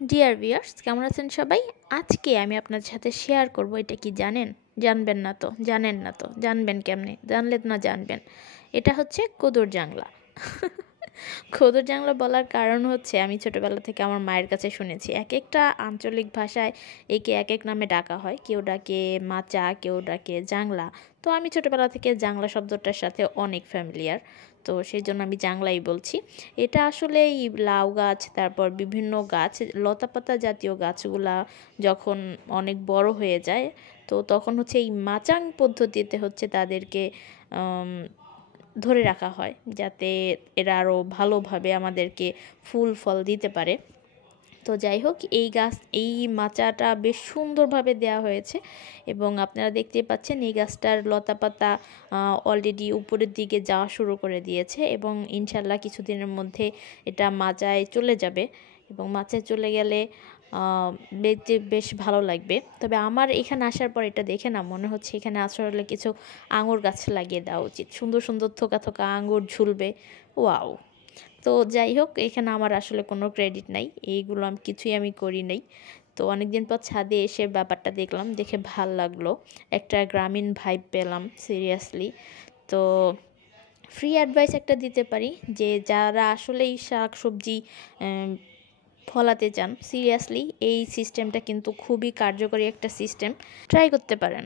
Dear viewers, কেমন আছেন সবাই? আজকে আমি আপনাদের সাথে শেয়ার করব, এটা কি জানেন? জানবেন না তো, জানেন না তো, জানবেন কেমনে? জানলে না জানবেন। এটা হচ্ছে কোদর জাংলা। কোদর জাংলা বলার কারণ হচ্ছে, আমি ছোটোবেলা থেকে আমার মায়ের কাছে শুনেছি এক একটা আঞ্চলিক ভাষায় একে এক এক নামে ডাকা হয়। কেউ ডাকে মাচা, কেউ ডাকে জাংলা। তো আমি ছোটোবেলা থেকে জাংলা শব্দটার সাথে অনেক ফ্যামিলিয়ার, তো সেই জন্য আমি জাংলাই বলছি। এটা আসলে এই লাউ গাছ, তারপর বিভিন্ন গাছ, লতাপাতা জাতীয় গাছগুলা যখন অনেক বড় হয়ে যায়, তো তখন হচ্ছে এই মাচাং পদ্ধতিতে হচ্ছে তাদেরকে ধরে রাখা হয়, যাতে এরা আরও ভালোভাবে আমাদেরকে ফুল ফল দিতে পারে। তো যাই হোক, এই মাচাটা বেশ সুন্দরভাবে দেওয়া হয়েছে এবং আপনারা দেখতে পাচ্ছেন এই গাছটার লতাপাতা অলরেডি উপরের দিকে যাওয়া শুরু করে দিয়েছে এবং ইনশাল্লাহ কিছুদিনের মধ্যে এটা মাচায় চলে যাবে এবং মাচায় চলে গেলে দেখতে বেশ ভালো লাগবে। তবে আমার এখানে আসার পর এটা দেখে না মনে হচ্ছে এখানে আসলে কিছু আঙুর গাছ লাগিয়ে দেওয়া উচিত, সুন্দর সুন্দর থোকা থোকা আঙুর ঝুলবে। ওয়াও! তো যাই হোক, এখানে আমার আসলে কোনো ক্রেডিট নাই, এইগুলো কিছুই আমি করি নাই। তো অনেকদিন পর ছাদে এসে ব্যাপারটা দেখলাম, দেখে ভাল লাগলো, একটা গ্রামীণ ভাইব পেলাম সিরিয়াসলি। তো ফ্রি অ্যাডভাইস একটা দিতে পারি, যে যারা আসলেই শাক সবজি ফলাতে চান, সিরিয়াসলি এই সিস্টেমটা কিন্তু খুবই কার্যকরী একটা সিস্টেম, ট্রাই করতে পারেন।